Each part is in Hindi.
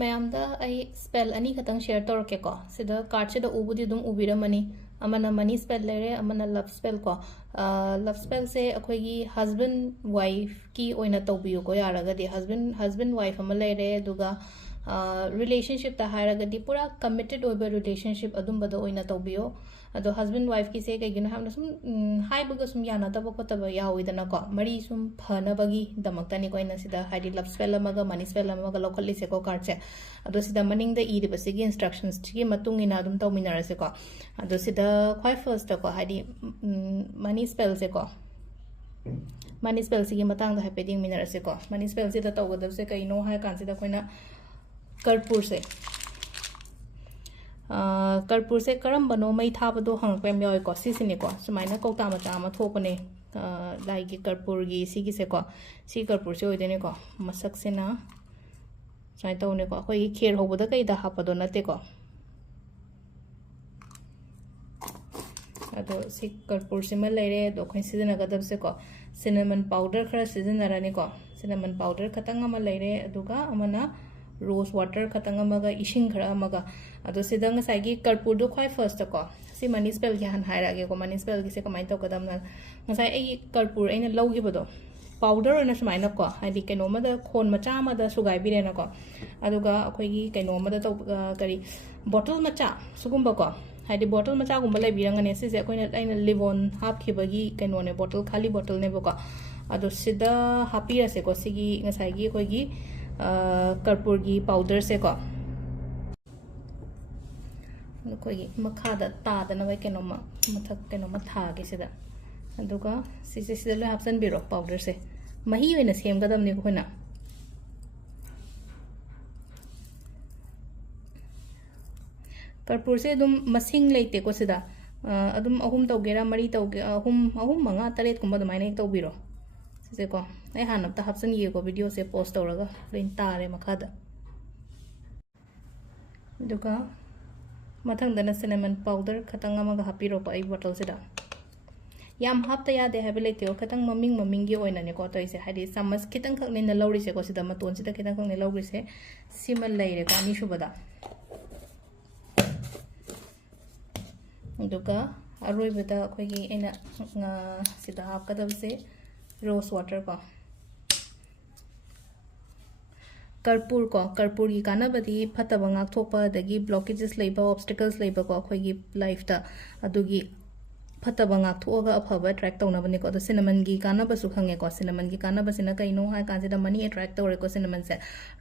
ꯃꯌꯥꯝꯗ ꯑꯩ ꯁ꯭ꯄꯦꯜ ꯑꯅꯤ ꯈꯛꯇꯪ ꯁꯦꯌꯔ ꯇꯧꯔꯛꯀꯦꯀꯣ ꯁꯤꯗ ꯀꯥꯔꯠꯁꯤꯗ ꯎꯕꯨꯗꯤ ꯑꯗꯨꯝ ꯎꯕꯤꯔꯝꯃꯅꯤ ꯑꯃꯅ ꯃꯅꯤ ꯁ꯭ꯄꯦꯜ ꯂꯩꯔꯦ ꯑꯃꯅ ꯂꯞ ꯁ꯭ꯄꯦꯜ ꯀꯣ ꯂꯞ ꯁ꯭ꯄꯦꯜꯁꯦ ꯑꯩꯈꯣꯏꯒꯤ ꯍꯁꯕꯦꯟ ꯋꯥꯏꯐꯀꯤ ꯑꯣꯏꯅ ꯇꯧꯕꯤꯌꯨꯀꯣ ꯌꯥꯔꯒꯗꯤ ꯍꯁꯕꯦꯟ ꯋꯥꯏꯐ ꯑꯃ ꯂꯩꯔꯦ ꯑꯗꯨꯒ ꯔꯤꯂꯦꯁꯟꯁꯤꯞꯇ ꯍꯥꯏꯔꯒꯗꯤ ꯄꯨꯔꯥ ꯀꯃꯤꯇꯦꯗ ꯑꯣꯏꯕ ꯔꯤꯂꯦꯁꯟꯁꯤꯞ ꯑꯗꯨꯝꯕꯗ ꯑꯣꯏꯅ ꯇꯧꯕꯤꯌꯣ ꯑꯗꯣ ꯍꯁꯕꯦꯟ ꯋꯥꯏꯐꯀꯤꯁꯦ ꯀꯩꯒꯤꯅꯣ ꯍꯥꯏꯕꯗ ꯁꯨꯝ ꯍꯥꯏꯕꯒ ꯁꯨꯝ ꯌꯥꯅꯗꯕ ꯈꯣꯠꯇꯕ ꯌꯥꯎꯋꯤꯗꯅꯀꯣ ꯃꯔꯤ ꯁꯨꯝ ꯐꯅꯕꯒꯤꯗꯃꯛꯇꯅꯤꯀꯣ ꯑꯩꯅ ꯁꯤꯗ ꯍꯥꯏꯗꯤ ꯂꯞ ꯁ꯭ꯄꯦꯜ ꯑꯃꯒ ꯃꯅꯤ ꯁ꯭ꯄꯦꯜ ꯑꯃꯒ ꯂꯧꯈꯠꯂꯤꯁꯦꯀꯣ ꯀꯥꯔꯠꯁꯦ ꯑꯗꯣ ꯁꯤꯗ ꯃꯅꯤꯡꯗ ꯏꯔꯤꯕꯁꯤꯒꯤ ꯏꯟꯁꯇ꯭ꯔꯛꯁꯟꯁꯤꯒꯤ ꯃꯇꯨꯡ ꯏꯟꯅ ꯑꯗꯨꯝ ꯇꯧꯃꯤꯟꯅꯔꯁꯦꯀꯣ ꯑꯗꯣ ꯁꯤꯗ ꯈ꯭ꯋꯥꯏ ꯐꯥꯔꯁꯇꯀꯣ ꯍꯥꯏꯗꯤ ꯃꯅꯤ ꯁ꯭ꯄꯦꯜꯁꯦꯀꯣ ꯃꯅꯤ ꯁ꯭ꯄꯦꯜꯁꯤꯒꯤ ꯃꯇꯥꯡꯗ ꯍꯥꯏꯐꯦꯠ ꯌꯦꯡꯃꯤꯟꯅꯔꯁꯦꯀꯣ ꯃꯅꯤ ꯁ꯭ꯄꯦꯜꯁꯤꯗ ꯇꯧꯒꯗꯕꯁꯦ ꯀꯩꯅꯣ ꯍꯥꯏ ꯀꯥꯟꯁꯤꯗ ꯑꯩꯈꯣꯏꯅ ꯀꯔꯄꯨꯔꯁꯦ ꯀꯔꯄꯨꯔꯁꯦ ꯀꯔꯝꯕꯅꯣ ꯃꯩ ꯊꯥꯕꯗꯣ ꯍꯪꯉꯛꯄ ꯌꯥꯝ ꯌꯥꯎꯋꯦꯀꯣ ꯁꯤꯁꯤꯅꯦꯀꯣ ꯁꯨꯃꯥꯏꯅ ꯀꯧꯇꯥ ꯃꯆꯥ ꯑꯃ ꯊꯣꯛꯄꯅꯦ ꯂꯥꯏꯒꯤ ꯀꯔꯄꯨꯔꯒꯤ ꯁꯤꯒꯤꯁꯦꯀꯣ ꯁꯤ ꯀꯔꯄꯨꯔꯁꯦ ꯑꯣꯏꯗꯣꯏꯅꯦꯀꯣ ꯃꯁꯛꯁꯤꯅ ꯁꯨꯃꯥꯏꯅ ꯇꯧꯅꯦꯀꯣ ꯑꯩꯈꯣꯏꯒꯤ ꯈꯦꯔ ꯍꯧꯕꯗ ꯀꯩꯗ ꯍꯥꯞꯄꯗꯣ ꯅꯠꯇꯦꯀꯣ ꯑꯗꯣ ꯁꯤ ꯀꯔꯄꯨꯔꯁꯤꯃ ꯂꯩꯔꯦ ꯑꯗꯣ ꯑꯩꯈꯣꯏꯅ ꯁꯤꯖꯤꯟꯅꯒꯗꯕꯁꯦꯀꯣ ꯁꯤꯅꯃꯟ ꯄꯥꯎꯗꯔ ꯈꯔ ꯁꯤꯖꯤꯟꯅꯔꯅꯤꯀꯣ ꯁꯤꯅꯃꯟ ꯄꯥꯎꯗꯔ ꯈꯇꯪ ꯑꯃ ꯂꯩꯔꯦ ꯑꯗꯨꯒ ꯑꯃꯅ ꯔꯣꯁ ꯋꯥꯇꯔ ꯈꯇꯪ ꯑꯃꯒ ꯏꯁꯤꯡ ꯈꯔ ꯑꯃꯒ ꯑꯗꯣ ꯁꯤꯗ ꯉꯁꯥꯏꯒꯤ ꯀꯔꯄꯨꯔꯗꯣ ꯈ꯭ꯋꯥꯏ ꯐꯥꯔꯁꯇꯀꯣ ꯁꯤ ꯃꯅꯤ ꯁ꯭ꯄꯦꯜꯒꯤ ꯍꯥꯟꯅ ꯍꯥꯏꯔꯛꯑꯒꯦꯀꯣ ꯃꯅꯤ ꯁ꯭ꯄꯦꯜꯒꯤꯁꯦ ꯀꯃꯥꯏꯅ ꯇꯧꯒꯗꯕꯅ ꯉꯁꯥꯏ ꯑꯩꯒꯤ ꯀꯔꯄꯨꯔ ꯑꯩꯅ ꯂꯧꯈꯤꯕꯗꯣ ꯄꯥꯎꯗꯔ ꯑꯣꯏꯅ ꯁꯨꯃꯥꯏꯅꯀꯣ ꯍꯥꯏꯗꯤ ꯀꯩꯅꯣꯃꯗ ꯈꯣꯟ ꯃꯆꯥ ꯑꯃꯗ ꯁꯨꯒꯥꯏꯕꯤꯔꯦꯅꯀꯣ ꯑꯗꯨꯒ ꯑꯩꯈꯣꯏꯒꯤ ꯀꯩꯅꯣ ꯑꯃꯗ ꯀꯔꯤ ꯕꯣꯇꯜ ꯃꯆꯥ ꯁꯤꯒꯨꯝꯕꯀꯣ ꯍꯥꯏꯗꯤ ꯕꯣꯇꯜ ꯃꯆꯥꯒꯨꯝꯕ ꯂꯩꯕꯤꯔꯝꯒꯅꯤ ꯁꯤꯁꯦ ꯑꯩꯅ ꯂꯤꯕꯣꯟ ꯍꯥꯞꯈꯤꯕꯒꯤ ꯀꯩꯅꯣꯅꯦ ꯕꯣꯇꯜ ꯈꯥꯂꯤ ꯕꯣꯇꯜꯅꯦꯕꯀꯣ ꯑꯗꯣ ꯁꯤꯗ ꯍꯥꯞꯄꯤꯔꯁꯦꯀꯣ ꯁꯤꯒꯤ ꯉꯁꯥꯏꯒꯤ ꯑꯩꯈꯣꯏꯒꯤ ꯀꯔꯄꯨꯔꯒꯤ ꯄꯥꯎꯗꯔꯁꯦꯀꯣ ꯑꯩꯈꯣꯏꯒꯤ ꯃꯈꯥꯗ ꯇꯥꯗꯅꯕ ꯀꯩꯅꯣꯝꯃ ꯃꯊꯛ ꯀꯩꯅꯣꯝꯃ ꯊꯥꯒꯦ ꯁꯤꯗ ꯑꯗꯨꯒ ꯁꯤꯁꯦ ꯁꯤꯗ ꯂꯣꯏ ꯍꯥꯞꯆꯤꯟꯕꯤꯔꯣ ꯄꯥꯎꯗꯔꯁꯦ ꯃꯍꯤ ꯑꯣꯏꯅ ꯁꯦꯝꯒꯗꯕꯅꯦ ꯑꯩꯈꯣꯏꯅ ꯀꯔꯄꯨꯔꯁꯦ ꯑꯗꯨꯝ ꯃꯁꯤꯡ ꯂꯩꯇꯦꯀꯣ ꯁꯤꯗ ꯑꯗꯨꯝ ꯑꯍꯨꯝ ꯇꯧꯒꯦꯔꯥ ꯃꯔꯤ ꯇꯧꯒꯦ ꯑꯍꯨꯝ ꯃꯉꯥ ꯇꯔꯦꯠꯀꯨꯝꯕ ꯑꯗꯨꯃꯥꯏꯅ ꯍꯦꯛ ꯇꯧꯕꯤꯔꯣ ꯁꯤꯁꯦꯀꯣ ꯑꯩ ꯍꯥꯟꯅ ꯑꯝꯇ ꯍꯥꯞꯆꯤꯟꯒꯦꯀꯣ ꯚꯤꯗꯤꯑꯣꯁꯦ ꯄꯣꯁ ꯇꯧꯔꯒ ꯂꯣꯏꯅ ꯇꯥꯔꯦ ꯃꯈꯥꯗ ꯑꯗꯨꯒ ꯃꯊꯪꯗꯅ ꯁꯤꯅꯦꯃꯟ ꯄꯥꯎꯗꯔ ꯈꯇꯪ ꯑꯃꯒ ꯍꯥꯞꯄꯤꯔꯣꯀꯣ ꯑꯩ ꯕꯣꯇꯜꯁꯤꯗ ꯌꯥꯝ ꯍꯥꯞꯇ ꯌꯥꯗꯦ ꯍꯥꯏꯕ ꯂꯩꯇꯦꯀꯣ ꯈꯤꯇꯪ ꯃꯃꯤꯡꯒꯤ ꯑꯣꯏꯅꯅꯦꯀꯣ ꯇꯧꯔꯤꯁꯦ ꯍꯥꯏꯗꯤ ꯆꯥꯃꯁ ꯈꯤꯇꯪ ꯈꯛꯅꯤꯅ ꯂꯧꯔꯤꯁꯦꯀꯣ ꯁꯤꯗ ꯃꯇꯣꯟꯁꯤꯗ ꯈꯤꯇꯪ ꯈꯛꯅꯤ ꯂꯧꯔꯤꯁꯦ ꯁꯤꯃ ꯂꯩꯔꯦꯀꯣ ꯑꯅꯤꯁꯨꯕꯗ ꯑꯗꯨꯒ ꯑꯔꯣꯏꯕꯗ ꯑꯩꯈꯣꯏꯒꯤ ꯑꯩꯅ ꯁꯤꯗ ꯍꯥꯞꯀꯗꯕꯁꯦ ꯔꯣꯁ ꯋꯥꯇꯔ ꯀꯣ ꯀꯔꯄꯨꯔꯒꯤ ꯀꯥꯟꯅꯕꯗꯤ ꯐꯠꯇꯕ ꯉꯥꯛꯊꯣꯛꯄ ꯑꯗꯒꯤ ꯕ꯭ꯂꯣꯀꯦꯖꯦꯁ ꯂꯩꯕ ꯑꯣꯕꯁꯇꯤꯀꯜꯁ ꯂꯩꯕꯀꯣ ꯑꯩꯈꯣꯏꯒꯤ ꯂꯥꯏꯐꯇ ꯑꯗꯨꯒꯤ ꯐꯠꯇꯕ ꯉꯥꯛꯊꯣꯛꯑꯒ ꯑꯐꯕ ꯑꯦꯇ꯭ꯔꯦꯛ ꯇꯧꯅꯕꯅꯦꯀꯣ ꯑꯗꯣ ꯁꯤꯅꯃꯟꯒꯤ ꯀꯥꯟꯅꯕꯁꯨ ꯈꯪꯉꯦꯀꯣ ꯁꯤꯅꯃꯟꯒꯤ ꯀꯥꯟꯅꯕꯁꯤꯅ ꯀꯩꯅꯣ ꯍꯥꯏ ꯀꯥꯟꯁꯤꯗ ꯃꯅꯤ ꯑꯦꯇ꯭ꯔꯦꯛ ꯇꯧꯔꯦꯀꯣ ꯁꯤꯅꯃꯟꯁꯦ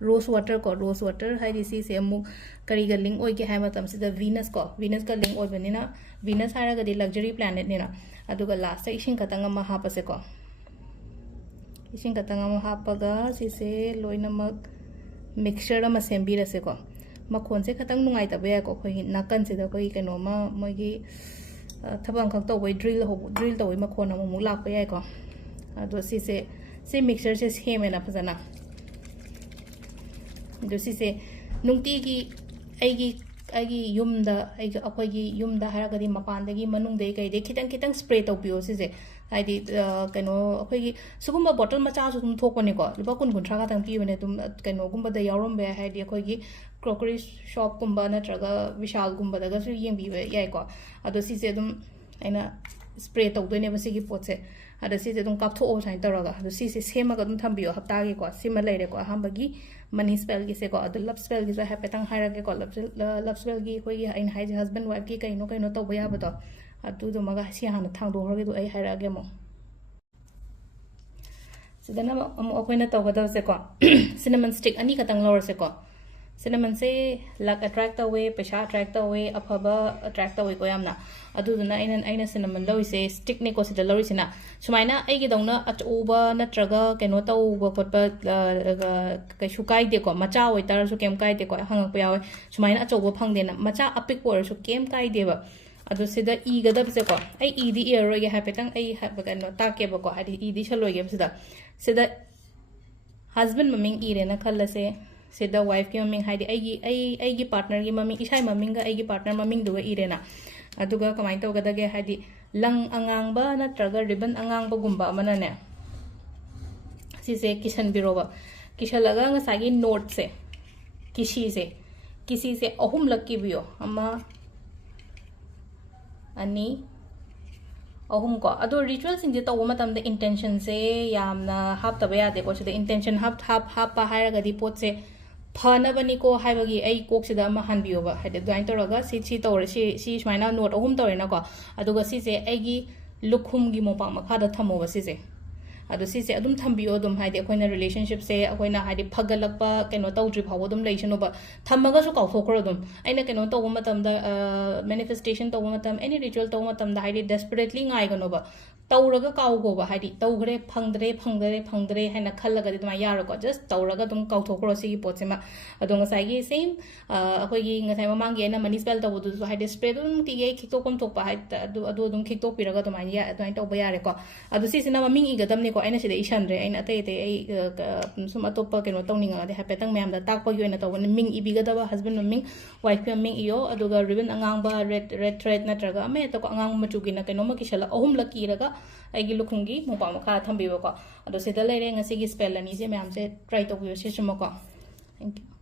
ꯔꯣꯁ ꯋꯥꯇꯔ ꯍꯥꯏꯗꯤ ꯁꯤꯁꯦ ꯑꯃꯨꯛ ꯀꯔꯤꯒ ꯂꯤꯡ ꯑꯣꯏꯒꯦ ꯍꯥꯏꯕ ꯃꯇꯝꯁꯤꯗ ꯚꯤꯅꯁꯀ ꯂꯤꯡ ꯑꯣꯏꯕꯅꯤꯅ ꯚꯤꯅꯁ ꯍꯥꯏꯔꯒꯗꯤ ꯂꯛꯖꯔꯤ ꯄ꯭ꯂꯥꯅꯦꯠꯅꯤꯅ ꯑꯗꯨꯒ ꯂꯥꯁꯇ ꯏꯁꯤꯡ ꯈꯇꯪ ꯑꯃ ꯍꯥꯞꯄꯁꯦꯀꯣ ꯏꯁꯤꯡ ꯈꯇꯪ ꯑꯃ ꯍꯥꯞꯄꯒ ꯁꯤꯁꯦ ꯂꯣꯏꯅꯃꯛ ꯃꯤꯛꯁꯆꯔ ꯑꯃ ꯁꯦꯝꯕꯤꯔꯁꯦꯀꯣ ꯃꯈꯣꯟꯁꯦ ꯈꯇꯪ ꯅꯨꯡꯉꯥꯏꯇꯕ ꯌꯥꯏꯀꯣ ꯑꯩꯈꯣꯏꯒꯤ ꯅꯥꯀꯟꯁꯤꯗ ꯑꯩꯈꯣꯏꯒꯤ ꯀꯩꯅꯣꯃ ꯃꯣꯏꯒꯤ ꯊꯕꯛ ꯑꯃꯈꯛ ꯇꯧꯕꯩ ꯗ꯭ꯔꯤꯜ ꯇꯧꯕꯩ ꯃꯈꯣꯟ ꯑꯃꯨꯛ ꯂꯥꯛꯄ ꯌꯥꯏꯀꯣ ꯑꯗꯣ ꯁꯤ ꯃꯤꯛꯁꯆꯔꯁꯦ ꯁꯦꯝꯃꯦꯅ ꯐꯖꯅ ꯑꯗꯣ ꯁꯤꯁꯦ ꯅꯨꯡꯇꯤꯒꯤ ꯑꯩꯒꯤ ꯌꯨꯝꯗ ꯑꯩꯈꯣꯏꯒꯤ ꯌꯨꯝꯗ ꯍꯥꯏꯔꯒꯗꯤ ꯃꯄꯥꯟꯗꯒꯤ ꯃꯅꯨꯡꯗꯒꯤ ꯀꯩꯗꯒꯤ ꯈꯤꯇꯪ ꯁ꯭ꯄ꯭ꯔꯦ ꯇꯧꯕꯤꯌꯣ ꯁꯤꯁꯦ ꯍꯥꯏꯗꯤ ꯀꯩꯅꯣ ꯑꯩꯈꯣꯏꯒꯤ ꯁꯤꯒꯨꯝꯕ ꯕꯣꯇꯜ ꯃꯆꯥꯁꯨ ꯑꯗꯨꯝ ꯊꯣꯛꯄꯅꯦꯀꯣ ꯂꯨꯄꯥ 10-30 ꯈꯛꯇꯪ ꯄꯤꯕꯅꯦ ꯑꯗꯨꯝ ꯀꯩꯅꯣꯒꯨꯝꯕꯗ ꯌꯥꯎꯔꯝꯕ ꯌꯥꯏ ꯍꯥꯏꯗꯤ ꯑꯩꯈꯣꯏꯒꯤ ꯀ꯭ꯔꯣꯀꯔꯤ ꯁꯣꯞꯀꯨꯝꯕ ꯅꯠꯇ꯭ꯔꯒ ꯕꯤꯁꯥꯜꯒꯨꯝꯕꯗꯒꯁꯨ ꯌꯦꯡꯕꯤꯕ ꯌꯥꯏꯀꯣ ꯑꯗꯣ ꯁꯤꯁꯦ ꯑꯗꯨꯝ ꯑꯩꯅ ꯁ꯭ꯄ꯭ꯔꯦ ꯇꯧꯗꯣꯏꯅꯦꯕ ꯁꯤꯒꯤ ꯄꯣꯠꯁꯦ ꯑꯗ ꯁꯤꯁꯦ ꯑꯗꯨꯝ ꯀꯥꯞꯊꯣꯛꯑꯣ ꯁꯨꯃꯥꯏꯅ ꯇꯧꯔꯒ ꯑꯗꯣ ꯁꯤꯁꯦ ꯁꯦꯝꯃꯒ ꯑꯗꯨꯝ ꯊꯝꯕꯤꯌꯣ ꯍꯞꯇꯥꯒꯤꯀꯣ ꯁꯤꯃ ꯂꯩꯔꯦꯀꯣ ꯑꯍꯥꯟꯕꯒꯤ ꯃꯅꯤ ꯁ꯭ꯄꯦꯜꯒꯤꯁꯦꯀꯣ ꯑꯗꯣ ꯂꯞ ꯁ꯭ꯄꯦꯜꯒꯤꯁꯨ ꯍꯥꯏꯐꯦꯠꯇꯪ ꯍꯥꯏꯔꯒꯦꯀꯣ ꯂꯞ ꯁ꯭ꯄꯦꯜꯒꯤ ꯑꯩꯈꯣꯏꯒꯤ ꯑꯩꯅ ꯍꯥꯏꯁꯦ ꯍꯁꯕꯦꯟ ꯋꯥꯏꯐꯀꯤ ꯀꯩꯅꯣ ꯇꯧꯕ ꯌꯥꯕꯗꯣ ꯑꯗꯨꯗꯨꯃꯒ ꯁꯤ ꯍꯥꯟꯅ ꯊꯥꯡꯗꯣꯛꯈ꯭ꯔꯒꯦꯗꯣ ꯑꯩ ꯍꯥꯏꯔꯛꯑꯒꯦ ꯑꯃꯨꯛ ꯁꯤꯗꯅ ꯑꯃꯨꯛ ꯑꯩꯈꯣꯏꯅ ꯇꯧꯒꯗꯕꯁꯦꯀꯣ ꯁꯤꯅꯃꯟ ꯁ꯭ꯇꯤꯛ ꯑꯅꯤ ꯈꯛꯇꯪ ꯂꯧꯔꯁꯦꯀꯣ ꯁꯤꯅꯃꯟꯁꯦ ꯂꯛ ꯑꯦꯇ꯭ꯔꯦꯛ ꯇꯧꯋꯦ ꯄꯩꯁꯥ ꯑꯦꯇ꯭ꯔꯦꯛ ꯇꯧꯋꯦ ꯑꯐꯕ ꯑꯦꯇ꯭ꯔꯦꯛ ꯇꯧꯋꯦꯀꯣ ꯌꯥꯝꯅ ꯑꯗꯨꯗꯨꯅ ꯑꯩꯅ ꯁꯤꯅꯃꯟ ꯂꯧꯔꯤꯁꯦ ꯁ꯭ꯇꯤꯛꯅꯦꯀꯣ ꯁꯤꯗ ꯂꯧꯔꯤꯁꯤꯅ ꯁꯨꯃꯥꯏꯅ ꯑꯩꯒꯤꯗꯧꯅ ꯑꯆꯧꯕ ꯅꯠꯇ꯭ꯔꯒ ꯀꯩꯅꯣ ꯇꯧꯕ ꯈꯣꯠꯄ ꯀꯩꯁꯨ ꯀꯥꯏꯗꯦꯀꯣ ꯃꯆꯥ ꯑꯣꯏꯇꯥꯔꯁꯨ ꯀꯩꯝ ꯀꯥꯏꯗꯦꯀꯣ ꯍꯪꯉꯛꯄ ꯌꯥꯎꯋꯦ ꯁꯨꯃꯥꯏꯅ ꯑꯆꯧꯕ ꯐꯪꯗꯦꯅ ꯃꯆꯥ ꯑꯄꯤꯛꯄ ꯑꯣꯏꯔꯁꯨ ꯀꯩꯝ ꯀꯥꯏꯗꯦꯕ ꯑꯗꯣ ꯁꯤꯗ ꯏꯒꯗꯕꯁꯦꯀꯣ ꯑꯩ ꯏꯗꯤ ꯏꯔꯔꯣꯏꯒꯦ ꯍꯥꯏꯐꯦꯠꯇꯪ ꯑꯩ ꯀꯩꯅꯣ ꯇꯥꯛꯀꯦꯕꯀꯣ ꯍꯥꯏꯗꯤ ꯏꯗꯤ ꯏꯁꯜꯂꯣꯏꯒꯦꯕ ꯁꯤꯗ ꯍꯁꯕꯦꯟ ꯃꯃꯤꯡ ꯏꯔꯦꯅ ꯈꯜꯂꯁꯦ ꯁꯤꯗ ꯋꯥꯏꯐꯀꯤ ꯃꯃꯤꯡ ꯍꯥꯏꯗꯤ ꯑꯩꯒꯤ ꯄꯥꯔꯠꯅꯔꯒꯤ ꯃꯃꯤꯡ ꯏꯁꯥꯒꯤ ꯃꯃꯤꯡꯒ ꯑꯩꯒꯤ ꯄꯥꯔꯠꯅꯔ ꯃꯃꯤꯡꯗꯨꯒ ꯏꯔꯦꯅ ꯑꯗꯨꯒ ꯀꯃꯥꯏꯅ ꯇꯧꯒꯗꯒꯦ ꯍꯥꯏꯗꯤ ꯂꯪ ꯑꯉꯥꯡꯕ ꯅꯠꯇ꯭ꯔꯒ ꯔꯤꯕꯟ ꯑꯉꯥꯡꯕꯒꯨꯝꯕ ꯑꯃꯅꯅꯦ ꯁꯤꯁꯦ ꯀꯤꯁꯟꯕꯤꯔꯣꯕ ꯀꯤꯁꯜꯂꯒ ꯉꯁꯥꯏꯒꯤ ꯅꯣꯠꯁꯦ किसी से अहुम लग की बियो अमा अनि अहुम को अदो रिचुअल सिंजे तव मतम द इंटेंशन से यामना हाप तब यादे को सिदा इंटेंशन हाप पा हायरगदी पोत से फनबनी को हाइबगी आई कोक सिदा म हनबियोबा हाइदे दुआइन तोरगा सी तोर सी सुमाइना नोट अहुम तोरेना को अदुगा सिसे आइगी लुखुमगी मोपा मखादा थमोबा सिसे अदो सिसे अदुम थम्बियो अदुम हाइदे अखोइना रिलेशनशिप से अखोइना हाइदे फगलकपा केनो तौद्रि फावो अदुम लेइसनोबा थम्मगासु काउथोक्रो अदुम आइना केनो तौबो मतमदा मैनिफेस्टेशन तौबो मतम एनी रिचुअल तौबो मतमदा हाइदे डेस्परेटली गाइगनोबा तौरगा काउगोबा हाइदे तौग्रे फंगद्रे हाइना खल्लगदि दुमा यारोको जस्ट तौरगा दुम काउथोक्रो सिगी पोचेमा अदो ngसाइगी सेम अखोइगी ngसाइ ममांगी एना मनी स्पेल तौबो हाइदे स्प्रेड दुम तिगे खिक्तोकम तोकपा हाइद अदो दुम खिक्तोपिरगा दुमा या दुइन तौबा यारेको अदो सिसिना ममिंग इगदमनेको आइना सिदा इशनरे आइना अतै अतै आई सुम अतोप्पा केनो तौनिंगादे हाइपेतंग मैमदा ताकपगी ओइना तौबने मिंग इबिगदबा हस्बैंड ममिंग वाइफ ममिंग इयो अदुगा रिबन अंगांगबा रेड थ्रेड नत्रगा अमे तको अंगांग मचुगिना केनोमा किशला अहुम लकीरगा आइगी लुखुंगी मोपा मखा थम्बिबको अदो सिदा लेरे ngasi gi spell ani je ma'am से ट्राई तौबियो सिसुमको थैंक यू